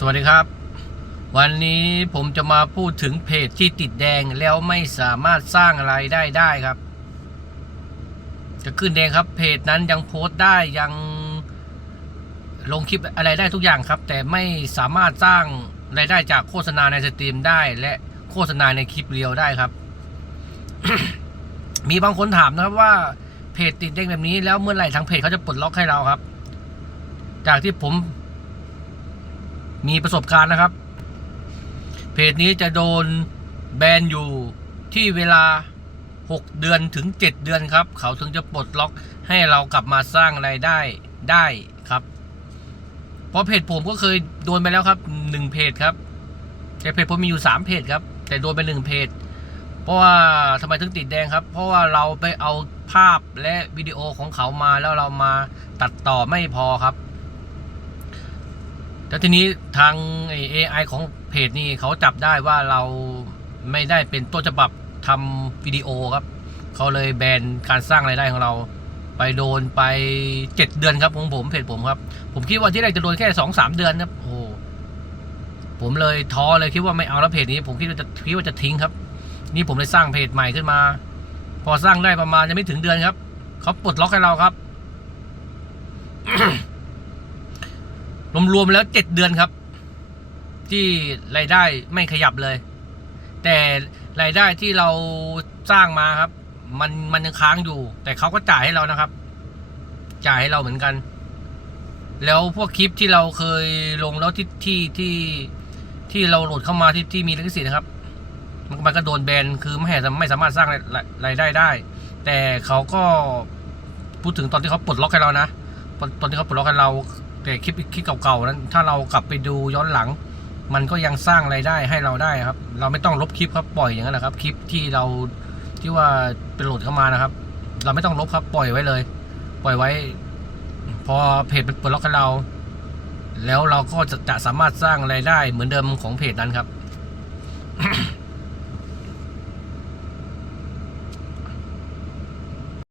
สวัสดีครับ วันนี้ผมจะมาพูดถึงเพจที่ติดแดงแล้วไม่สามารถสร้างอะไรได้ได้ครับ จะขึ้นแดงครับ เพจนั้นยังโพสต์ได้ยังลงคลิปอะไรได้ทุกอย่างครับ แต่ไม่สามารถสร้างรายได้จากโฆษณาในสตรีมได้ และโฆษณาในคลิปเรียวได้ครับ มีบางคนถามนะครับว่าเพจติดแดงแบบนี้แล้วเมื่อไหร่ทางเพจเขาจะปลดล็อกให้เราครับ จากที่ผม มีประสบการณ์นะครับ เพจนี้จะโดนแบนอยู่ที่เวลา 6 เดือนถึง 7 เดือนครับ เขาถึงจะปลดล็อกให้เรากลับมาสร้างไรายได้ได้ครับ เพราะเพจผมก็เคยโดนไปแล้วครับหนึ่งเพจครับ แต่เพจผมมีอยู่ 3 เพจครับ แต่โดนไปหนึ่งเพจเพราะว่าทำไมถึงติดแดงครับ เพราะว่าเราไปเอาภาพและวิดีโอของเขามาแล้วเรามาตัดต่อไม่พอครับ แล้วทีนี้ทางไอ้ AI ของเพจนี่เขาจับได้ว่าเราไม่ได้เป็นต้นฉบับทำวิดีโอครับ เขาเลยแบนการสร้างรายได้ของเรา ไปโดนไปเจ็ดเดือนครับของผมเพจผมครับ ผมคิดว่าที่แรกจะโดนแค่สองสามเดือนครับโอ้ผมเลยท้อเลยคิดว่าไม่เอาแล้วเพจนี้ผมคิดว่าจะคิดว่าจะทิ้งครับ นี่ผมเลยสร้างเพจใหม่ขึ้นมา พอสร้างได้ประมาณยังไม่ถึงเดือนครับเขาปลดล็อกให้เราครับ รวมๆแล้วเจ็ดเดือนครับ ที่รายได้ไม่ขยับเลย แต่รายได้ที่เราสร้างมาครับ มันมันยังค้างอยู่ แต่เขาก็จ่ายให้เรานะครับ จ่ายให้เราเหมือนกัน แล้วพวกคลิปที่เราเคยลงแล้วที่ที่ที่ที่เราโหลดเข้ามาที่ที่มีลิขสิทธิ์นะครับ มันมันก็โดนแบนคือไม่ให้ไม่สามารถสร้างรายรายได้ได้ แต่เขาก็พูดถึงตอนที่เขาปลดล็อกให้เรานะตอนที่เขาปลดล็อกให้เรา แต่คลิปคลิปเก่าๆนั้นถ้าเรากลับไปดูย้อนหลัง มันก็ยังสร้างรายได้ให้เราได้ครับ เราไม่ต้องลบคลิปครับปล่อยอย่างนั้นนะครับ คลิปที่เราที่ว่าเป็นโหลดเข้ามานะครับ เราไม่ต้องลบครับปล่อยไว้เลย ปล่อยไว้ พอเพจเป็นปลดล็อกให้เรา แล้วเราก็จะจะสามารถสร้างรายได้เหมือนเดิมของเพจนั้นครับ